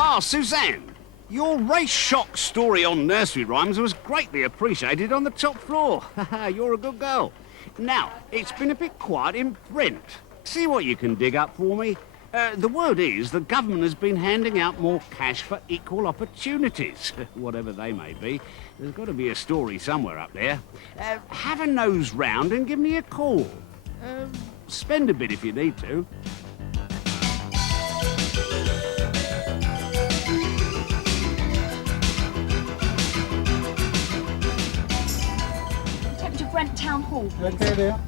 Ah, Suzanne, your race shock story on nursery rhymes was greatly appreciated on the top floor. You're a good girl. Now, it's been a bit quiet in Brent. See what you can dig up for me. The word is the government has been handing out more cash for equal opportunities, whatever they may be. There's got to be a story somewhere up there. Have a nose round and give me a call. Spend a bit if you need to. Take me to Brent Town Hall, please. Okay, dear.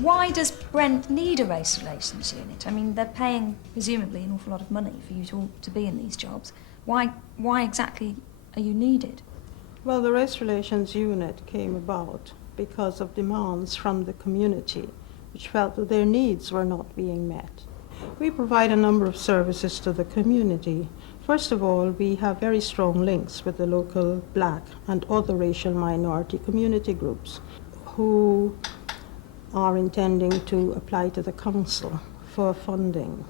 Why does Brent need a race relations unit? I mean, they're paying, presumably, an awful lot of money for you to be in these jobs. Why exactly are you needed? Well, the race relations unit came about because of demands from the community, which felt that their needs were not being met. We provide a number of services to the community. First of all, we have very strong links with the local black and other racial minority community groups who are intending to apply to the council for funding.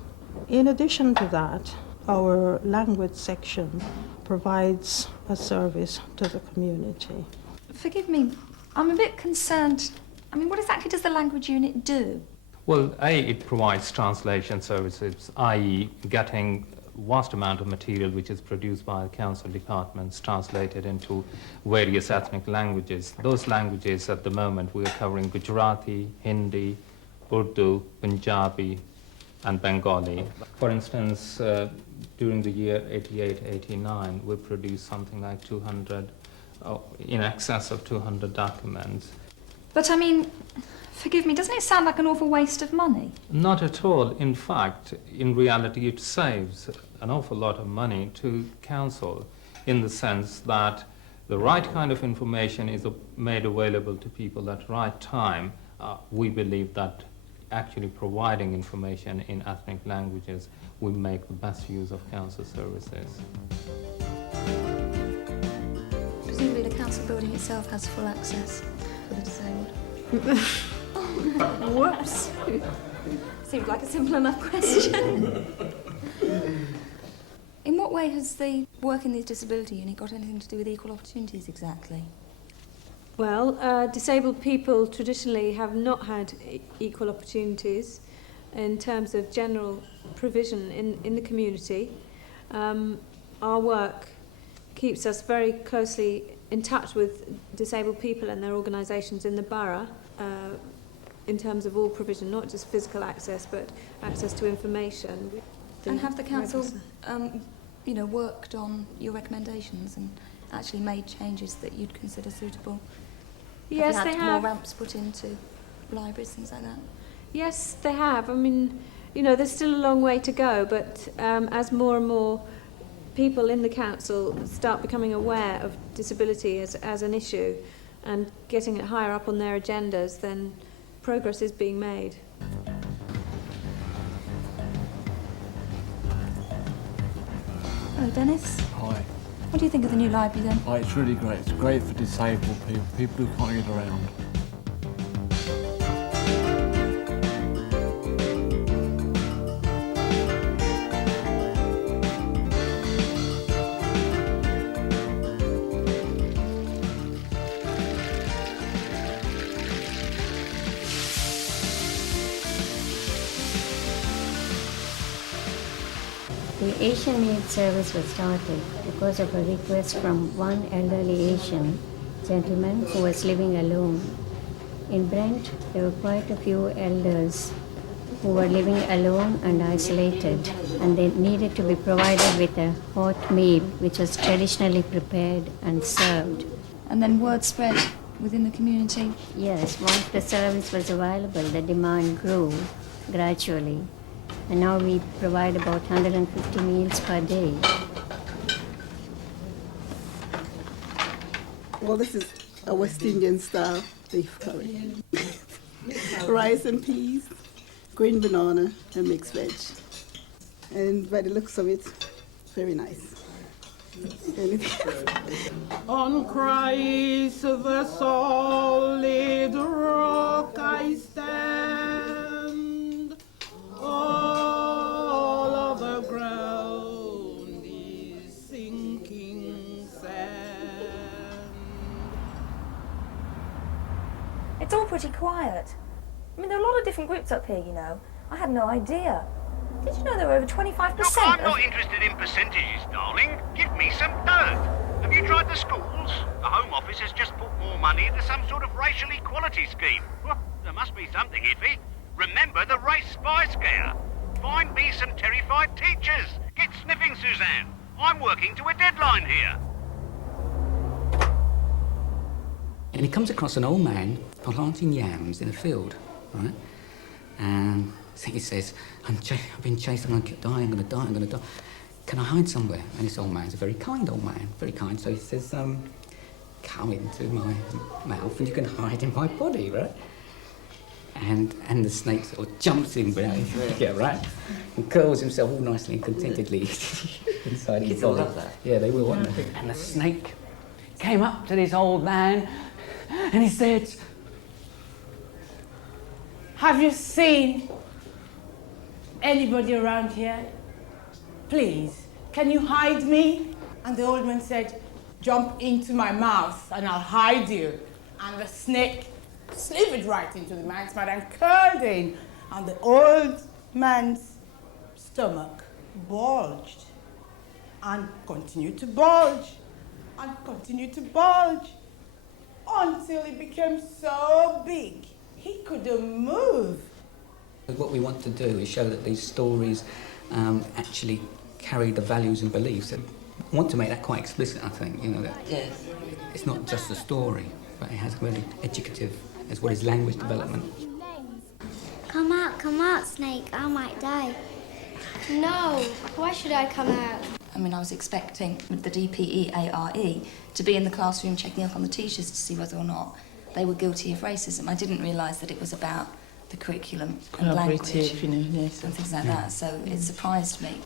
In addition to that, our language section provides a service to the community. Forgive me, I'm a bit concerned. I mean, what exactly does the language unit do? Well, it provides translation services, i.e. getting vast amount of material which is produced by council departments translated into various ethnic languages. Those languages at the moment we are covering Gujarati, Hindi, Urdu, Punjabi and Bengali. For instance, during the year 88-89 we produced something like 200, in excess of 200 documents. But I mean, forgive me, doesn't it sound like an awful waste of money? Not at all. In fact, in reality, it saves an awful lot of money to council in the sense that the right kind of information is made available to people at the right time. We believe that actually providing information in ethnic languages will make the best use of council services. Presumably the council building itself has full access for the disabled. Whoops. Seemed like a simple enough question. In what way has the work in the disability unit got anything to do with equal opportunities exactly? Well, disabled people traditionally have not had equal opportunities in terms of general provision in the community. Our work keeps us very closely in touch with disabled people and their organisations in the borough in terms of all provision, not just physical access, but access to information. And have the council, worked on your recommendations and actually made changes that you'd consider suitable? Yes, have you they had have. More ramps put into libraries, things like that? Yes, they have. I mean, there's still a long way to go, but as more and more people in the council start becoming aware of disability as an issue and getting it higher up on their agendas, then progress is being made. Hello, Dennis. Hi. What do you think of the new library then? Oh, it's really great. It's great for disabled people, people who can't get around. The Asian Aid Service was started because of a request from one elderly Asian gentleman who was living alone. In Brent, there were quite a few elders who were living alone and isolated, and they needed to be provided with a hot meal which was traditionally prepared and served. And then word spread within the community. Yes, once the service was available, the demand grew gradually, and now we provide about 150 meals per day. Well, this is a West Indian style beef curry. Rice and peas, green banana and mixed veg. And by the looks of it, very nice. On Christ the solid rock I stand. All of the ground is sinking sand. It's all pretty quiet. I mean, there are a lot of different groups up here, you know. I had no idea. Did you know there were over 25%? Look, I'm not interested in percentages, darling. Give me some dirt. Have you tried the schools? The Home Office has just put more money into some sort of racial equality scheme. Well, there must be something iffy. Remember the race spy scare. Find me some terrified teachers. Get sniffing, Suzanne. I'm working to a deadline here. And he comes across an old man planting yams in a field, right? And he says, I've been chased, I'm going to die, I'm going to die, I'm going to die. Can I hide somewhere? And this old man's a very kind old man, very kind. So he says, come into my mouth and you can hide in my body, right? And the snake sort of jumps in, yeah, right? And curls himself all nicely and contentedly inside his body. Love that. Yeah, they will, won't they? And the snake came up to this old man and he said, Have you seen anybody around here? Please, can you hide me? And the old man said, jump into my mouth and I'll hide you. And the snake slithered right into the man's mouth and curled in. And the old man's stomach bulged and continued to bulge and continued to bulge until it became so big he couldn't move. What we want to do is show that these stories actually carry the values and beliefs. And I want to make that quite explicit, I think, you know, that it's not just a story, but it has really educative as well as language development. Come out, Snake, I might die. No, why should I come out? I mean, I was expecting the DPEARE to be in the classroom checking up on the teachers to see whether or not they were guilty of racism. I didn't realise that it was about the curriculum and language and things like that, so it surprised me.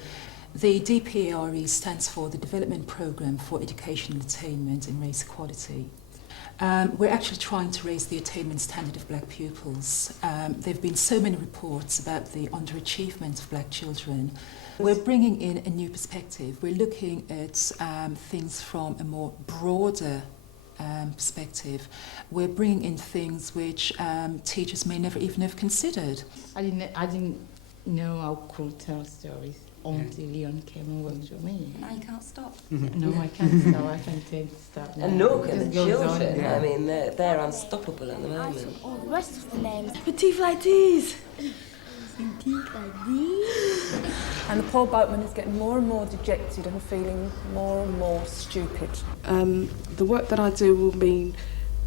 The DPERE stands for the Development Programme for Education and Attainment in Race Equality. We're actually trying to raise the attainment standard of black pupils. There have been so many reports about the underachievement of black children. We're bringing in a new perspective. We're looking at things from a more broader perspective. We're bringing in things which teachers may never even have considered. I didn't know how cool tell stories until Leon came and worked with me. Now you can't stop. No, I can't stop. I can't stop now. And no, can the children. On, yeah. I mean, they're unstoppable at the moment. All the rest of the names. Petite like these. Petite like these. And the poor boatman is getting more and more dejected and feeling more and more stupid. The work that I do will mean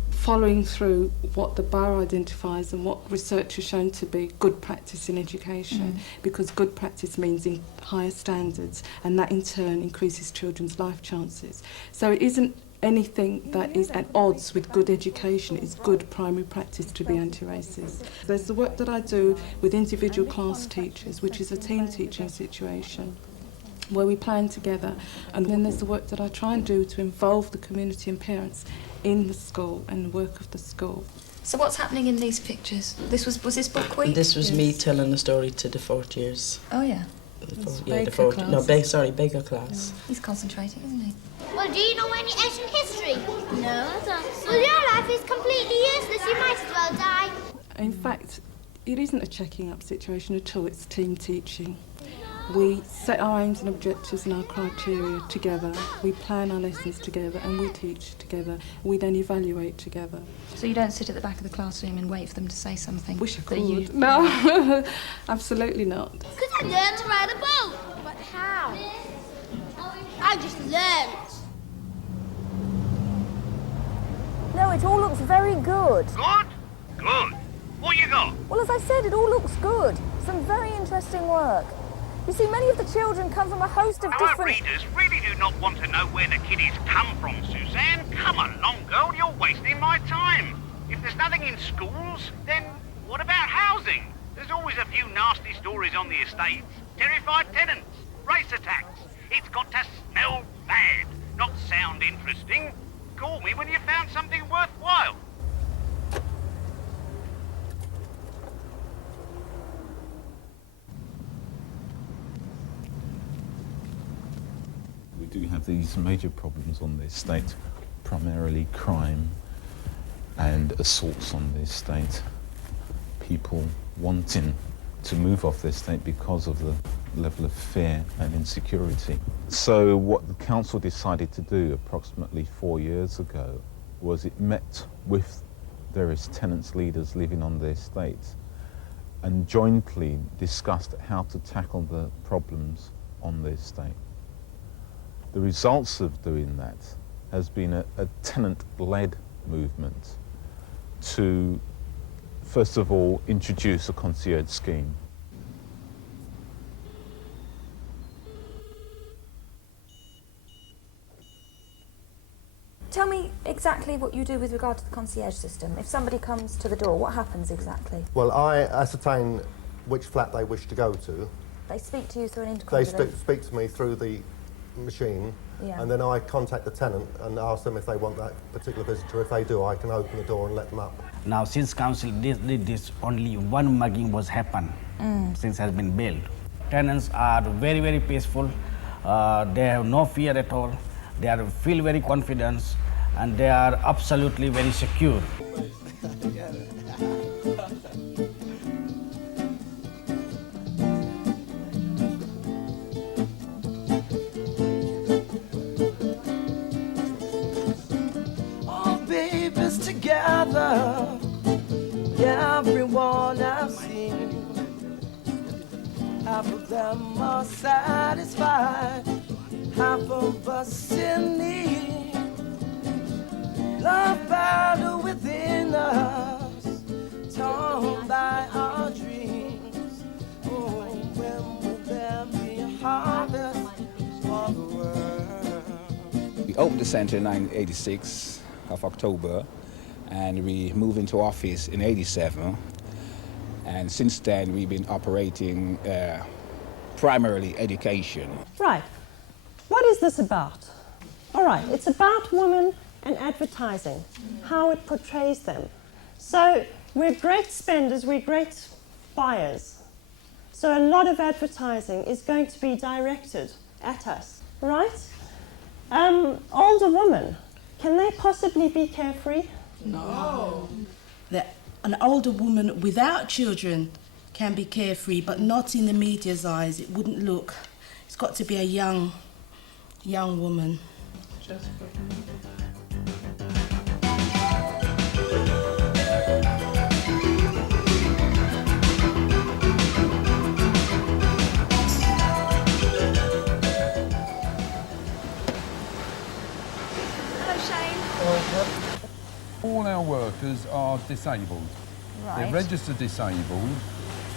following through what the borough identifies and what research has shown to be good practice in education, because good practice means in higher standards, and that in turn increases children's life chances. So it isn't anything that is at odds with good education. It's good primary practice to be anti-racist. There's the work that I do with individual class teachers, which is a team teaching situation, where we plan together, and then there's the work that I try and do to involve the community and parents in the school and the work of the school. So what's happening in these pictures? Was this buckwheat? This was me telling the story to the fourth years. Oh yeah. Bigger class. He's concentrating, isn't he? Well, do you know any ancient history? No, I don't. Well, your life is completely useless. You might as well die. In fact, it isn't a checking up situation at all. It's team teaching. We set our aims and objectives and our criteria together. We plan our lessons together and we teach together. We then evaluate together. So you don't sit at the back of the classroom and wait for them to say something? Wish I that you- could. No, absolutely not. Because I learned to ride a boat. But how? I just learned. No, it all looks very good. Good? Good. What you got? Well, as I said, it all looks good. Some very interesting work. You see, many of the children come from a host of Our different... readers really do not want to know where the kiddies come from, Suzanne. Come along, girl, you're wasting my time. If there's nothing in schools, then what about housing? There's always a few nasty stories on the estates. Terrified tenants, race attacks. It's got to smell bad, not sound interesting. Call me when you found something worthwhile. We do have these major problems on the estate, primarily crime and assaults on the estate. People wanting to move off the estate because of the level of fear and insecurity. So what the council decided to do approximately 4 years ago was it met with various tenants leaders living on the estate and jointly discussed how to tackle the problems on the estate. The results of doing that has been a tenant-led movement to, first of all, introduce a concierge scheme. Tell me exactly what you do with regard to the concierge system. If somebody comes to the door, what happens exactly? Well, I ascertain which flat they wish to go to. They speak to you through an intercom? They speak to me through the machine, Yeah. and then I contact the tenant and ask them if they want that particular visitor. If they do, I can open the door and let them up. Now, since council did this, only one mugging was happened since has been built. Tenants are very, very peaceful. They have no fear at all. They are feel very confident, and they are absolutely very secure. All babies together, everyone I've seen, half of them are satisfied, half of us in need. Love battle within us, torn by our dreams. Oh, when will there be a harvest for the world? We opened the centre in 1986 of October, and we moved into office in 87. And since then, we've been operating primarily education. Right. What is this about? All right, it's about women and advertising, how it portrays them. So we're great spenders, we're great buyers. So a lot of advertising is going to be directed at us, right? Older women, can they possibly be carefree? No. That an older woman without children can be carefree, but not in the media's eyes. It wouldn't look. It's got to be a young woman. All our workers are disabled. Right. They're registered disabled,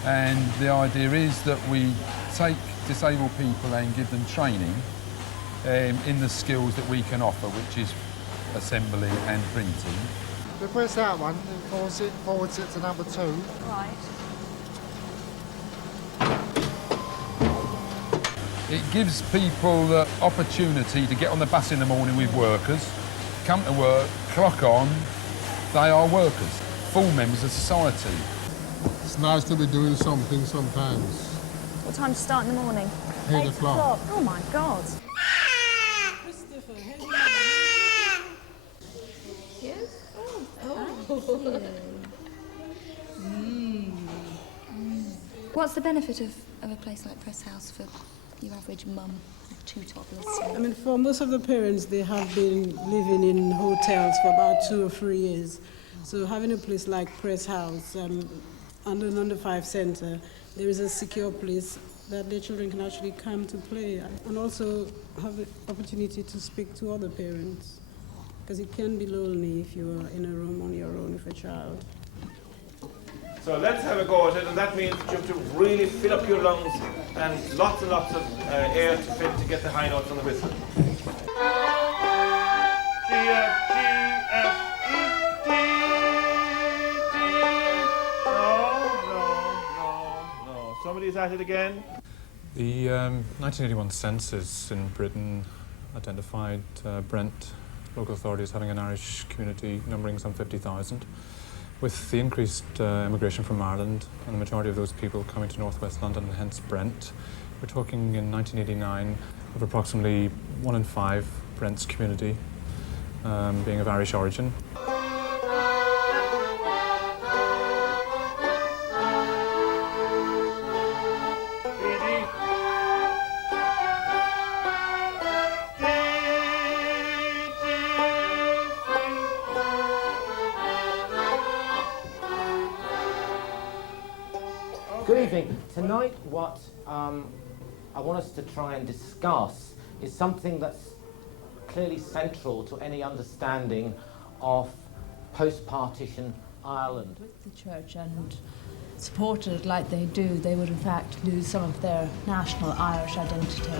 and the idea is that we take disabled people and give them training in the skills that we can offer, which is assembly and printing. If we press that one, it forwards it to number 2. Right. It gives people the opportunity to get on the bus in the morning with workers, come to work, clock on, they are workers, full members of society. It's nice to be doing something sometimes. What time to start in the morning? 8 o'clock. Oh my God. Yes? What's the benefit of a place like Press House for your average mum with 2 toddlers? I mean, for most of the parents, they have been living in hotels for about 2 or 3 years. So having a place like Press House under an under 5 centre, there is a secure place that their children can actually come to play and also have the opportunity to speak to other parents, because it can be lonely if you are in a room on your own with a child. So let's have a go at it, and that means you have to really fill up your lungs and lots of air to fit to get the high notes on the whistle. G, F, G, F, E, D, D. No. Somebody's at it again. The 1981 census in Britain identified Brent local authorities having an Irish community numbering some 50,000. With the increased immigration from Ireland and the majority of those people coming to northwest London and hence Brent, we're talking in 1989 of approximately 1 in 5 Brent's community being of Irish origin. Good evening. Tonight what I want us to try and discuss is something that's clearly central to any understanding of post-partition Ireland. With the church and supported it like they do, they would in fact lose some of their national Irish identity.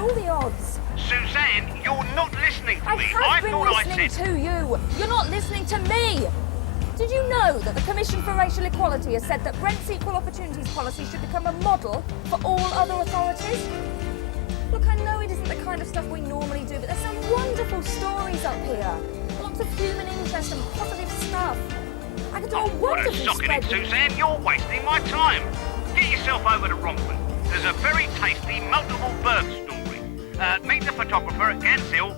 All the odds. Suzanne, you're not listening to me. I have been thought listening I said... to you. You're not listening to me. Did you know that the Commission for Racial Equality has said that Brent's Equal Opportunities Policy should become a model for all other authorities? Look, I know it isn't the kind of stuff we normally do, but there's some wonderful stories up here. Lots of human interest and positive stuff. I could do a wonderful spread. Suzanne, you're wasting my time. Get yourself over to Romford. There's a very tasty multiple birth story. Meet the photographer at Gants Hill